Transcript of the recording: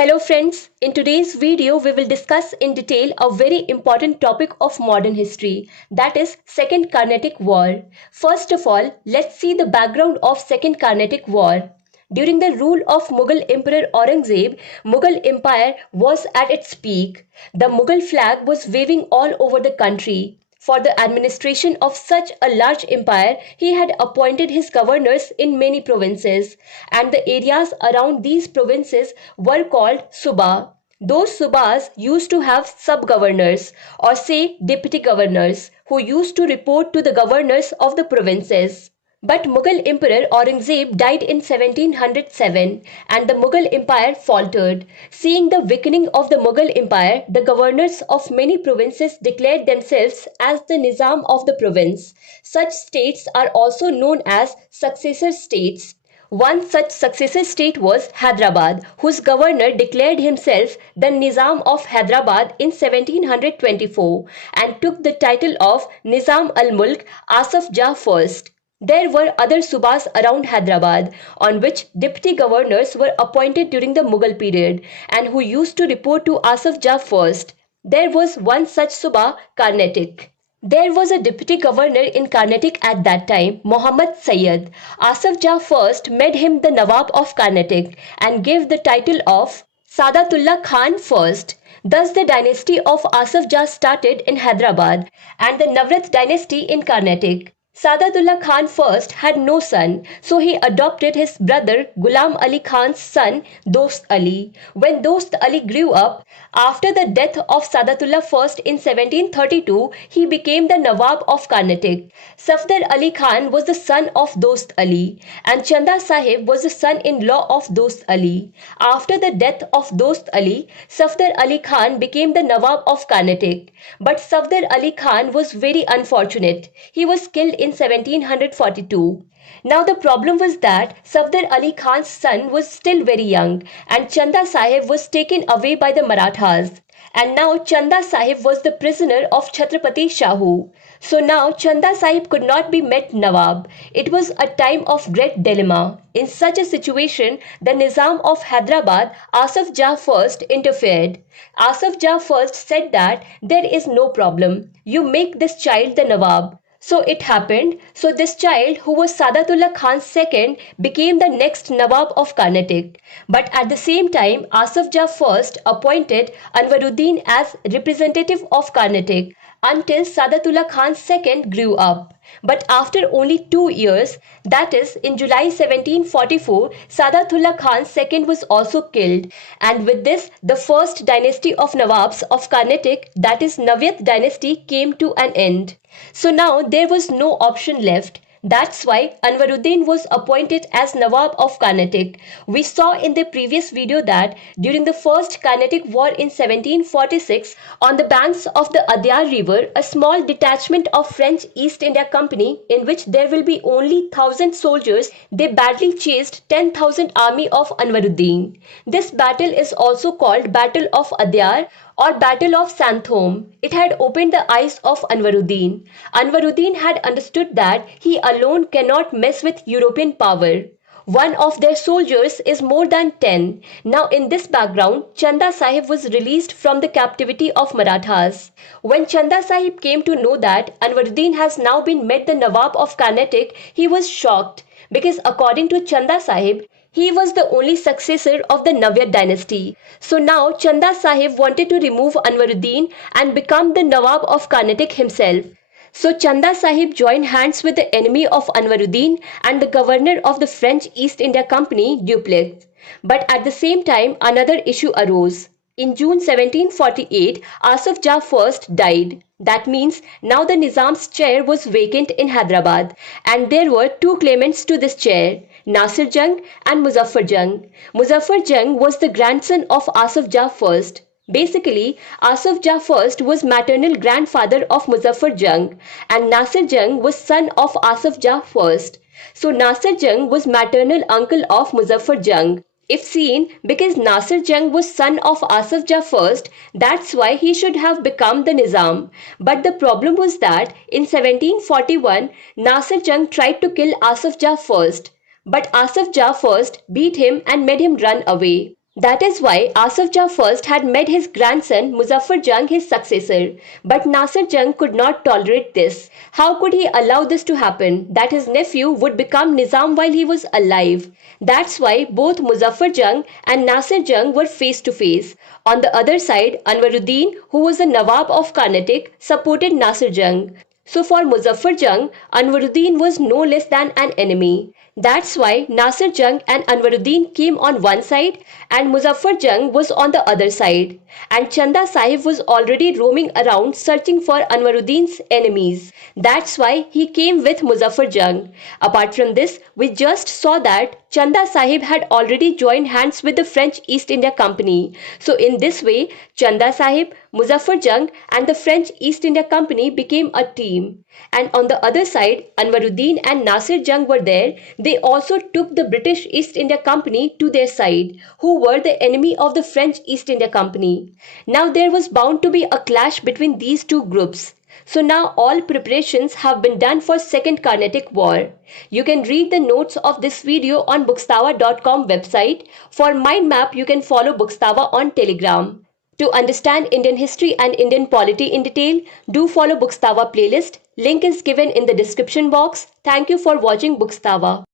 Hello friends, in today's video we will discuss in detail a very important topic of modern history, that is Second Carnatic War. First of all, let's see the background of Second Carnatic War. During the rule of Mughal Emperor Aurangzeb, Mughal Empire was at its peak. The Mughal flag was waving all over the country. For the administration of such a large empire, he had appointed his governors in many provinces, and the areas around these provinces were called Suba. Those Subas used to have sub-governors, or say deputy governors, who used to report to the governors of the provinces. But Mughal Emperor Aurangzeb died in 1707 and the Mughal Empire faltered. Seeing the weakening of the Mughal Empire, the governors of many provinces declared themselves as the Nizam of the province. Such states are also known as successor states. One such successor state was Hyderabad, whose governor declared himself the Nizam of Hyderabad in 1724 and took the title of Nizam al-Mulk Asaf Jah I. There were other subas around Hyderabad on which deputy governors were appointed during the Mughal period and who used to report to Asaf Jah I. There was one such suba, Carnatic. There was a deputy governor in Carnatic at that time, Muhammad Sayyid. Asaf Jah I made him the Nawab of Carnatic and gave the title of Sadatullah Khan first. Thus the dynasty of Asaf Jah started in Hyderabad and the Navrat dynasty in Carnatic. Sadatullah Khan first had no son, so he adopted his brother Ghulam Ali Khan's son Dost Ali. When Dost Ali grew up, after the death of Sadatullah I in 1732, he became the Nawab of Carnatic. Safdar Ali Khan was the son of Dost Ali and Chanda Sahib was the son-in-law of Dost Ali. After the death of Dost Ali, Safdar Ali Khan became the Nawab of Carnatic. But Safdar Ali Khan was very unfortunate. He was killed in 1742. Now the problem was that Safdar Ali Khan's son was still very young and Chanda Sahib was taken away by the Marathas. And now Chanda Sahib was the prisoner of Chhatrapati Shahu. So now Chanda Sahib could not be made Nawab. It was a time of great dilemma. In such a situation, the Nizam of Hyderabad, Asaf Jah I, interfered. Asaf Jah I said that there is no problem. You make this child the Nawab. So it happened. So this child, who was Sadatullah Khan's second, became the next Nawab of Carnatic. But at the same time, Asaf Jah I appointed Anwaruddin as representative of Carnatic until Sadatullah Khan's second grew up. But after only 2 years, that is in July 1744, Sadatullah Khan's second was also killed. And with this, the first dynasty of Nawabs of Carnatic, that is Navyat dynasty, came to an end. So now there was no option left. That's why Anwaruddin was appointed as Nawab of Carnatic. We saw in the previous video that during the First Carnatic War in 1746, on the banks of the Adyar River, a small detachment of French East India Company, in which there will be only 1,000 soldiers, they badly chased 10,000 army of Anwaruddin. This battle is also called Battle of Adyar or Battle of Santhom. It had opened the eyes of Anwaruddin. Anwaruddin had understood that he alone cannot mess with European power. One of their soldiers is more than 10. Now in this background, Chanda Sahib was released from the captivity of Marathas. When Chanda Sahib came to know that Anwaruddin has now been made the Nawab of Carnatic, he was shocked because according to Chanda Sahib, he was the only successor of the Navyat dynasty. So now Chanda Sahib wanted to remove Anwaruddin and become the Nawab of Carnatic himself. So Chanda Sahib joined hands with the enemy of Anwaruddin and the governor of the French East India Company, Dupleix. But at the same time, another issue arose. In June 1748, Asaf Jah I died. That means now the Nizam's chair was vacant in Hyderabad and there were two claimants to this chair, Nasir Jung and Muzaffar Jung. Muzaffar Jung was the grandson of Asaf Jah I. Basically, Asaf Jah I was maternal grandfather of Muzaffar Jung and Nasir Jung was son of Asaf Jah I. So Nasir Jung was maternal uncle of Muzaffar Jung. If seen, because Nasir Jung was son of Asaf Jah I, that's why he should have become the Nizam. But the problem was that in 1741, Nasir Jung tried to kill Asaf Jah I. But Asaf Jah I beat him and made him run away. That is why Asaf Jah first had made his grandson Muzaffar Jung his successor. But Nasir Jung could not tolerate this. How could he allow this to happen, that his nephew would become Nizam while he was alive? That's why both Muzaffar Jung and Nasir Jung were face to face. On the other side, Anwaruddin, who was the Nawab of Carnatic, supported Nasir Jung. So for Muzaffar Jung, Anwaruddin was no less than an enemy. That's why Nasir Jung and Anwaruddin came on one side and Muzaffar Jung was on the other side. And Chanda Sahib was already roaming around searching for Anwaruddin's enemies. That's why he came with Muzaffar Jung. Apart from this, we just saw that Chanda Sahib had already joined hands with the French East India Company. So in this way, Chanda Sahib, Muzaffar Jung and the French East India Company became a team. And on the other side, Anwaruddin and Nasir Jung were there. They also took the British East India Company to their side, who were the enemy of the French East India Company. Now there was bound to be a clash between these two groups. So now all preparations have been done for Second Carnatic War. You can read the notes of this video on bookstawa.com website. For mind map, you can follow Bookstawa on Telegram. To understand Indian history and Indian polity in detail, do follow Bookstawa playlist. Link is given in the description box. Thank you for watching Bookstawa.